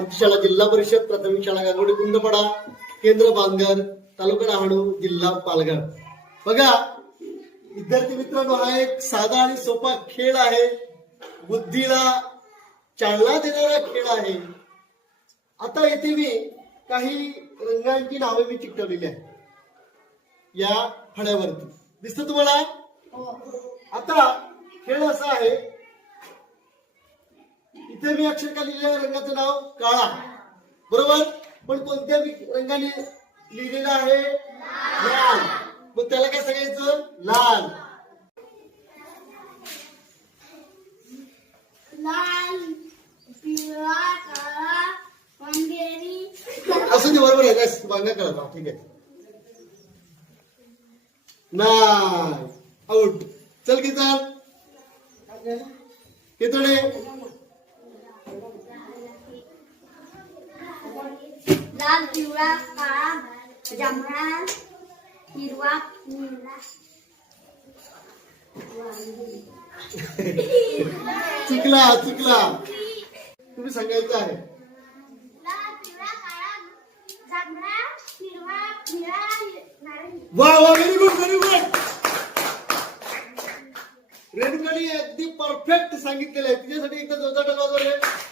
आमची शाळा जिल्हा परिषद प्राथमिक शाळा गांगोडी कुंदपडा, केंद्र बांगर, तालुका डहाणू, जिल्हा पालघर. बघा विद्यार्थी मित्रांनो, हा एक साधा आणि सोपा खेळ आहे, बुद्धीला चालना देणारा खेळ आहे. आता येथे मी काही रंगांची नावे मी चिकटवलेली आहे या फळ्यावरती. दिसतं तुम्हाला? आता खेळ असा आहे, इथे मी अक्षर का लिहिलेल्या रंगाचं नाव काळा, बरोबर, पण कोणत्या रंगाने लिहिलेलं आहे? लाल. मग त्याला काय सांगायचं? लाल. लाल, पिवळा, काळा, पांढरी. असं ते बरोबर आहे. काय बांगा कळत? ठीक आहे. नाही, आउट. चल की चल कितडे. लाल, पिवळा, काळा, जांभळा, हिरवा, निळा. चुकला चुकला, तुम्ही सांगायचं आहे. लाल, पिवळा, काळा, जांभळा, हिरवा, निळा, नारंगी. वा वा, व्हेरी गुड व्हेरी गुड. रेणुकाने अगदी परफेक्ट सांगितलेलं आहे. तिच्यासाठी एकदा जोरदार टाळ्या वाजवा रे.